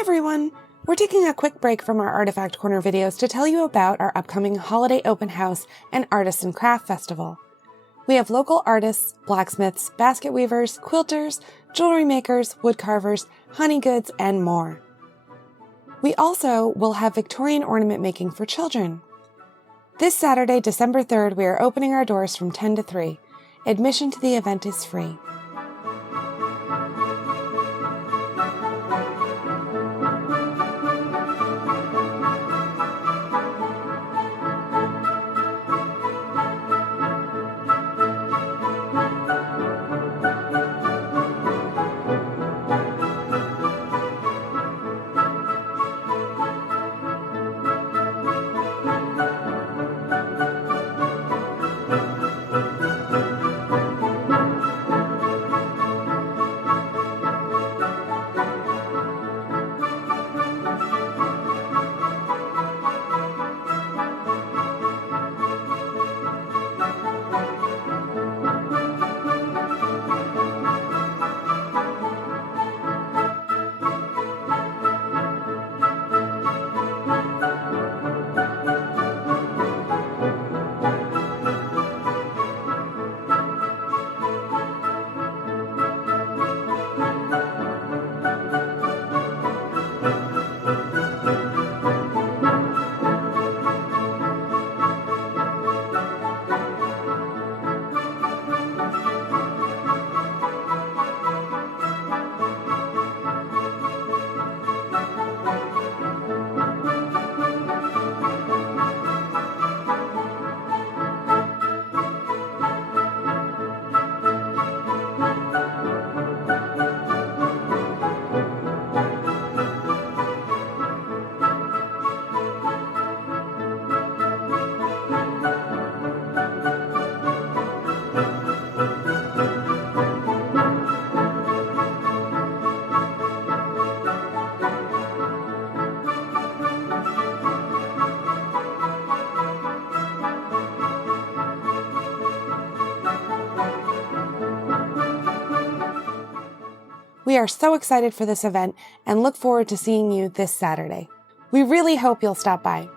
everyone! We're taking a quick break from our Artifact Corner videos to tell you about our upcoming holiday open house and Artisan Craft Festival. We have local artists, blacksmiths, basket weavers, quilters, jewelry makers, wood carvers, honey goods, and more. We also will have Victorian ornament making for children. This Saturday, December 3rd, we are opening our doors from 10 to 3. Admission to the event is free. We are so excited for this event and look forward to seeing you this Saturday. We really hope you'll stop by.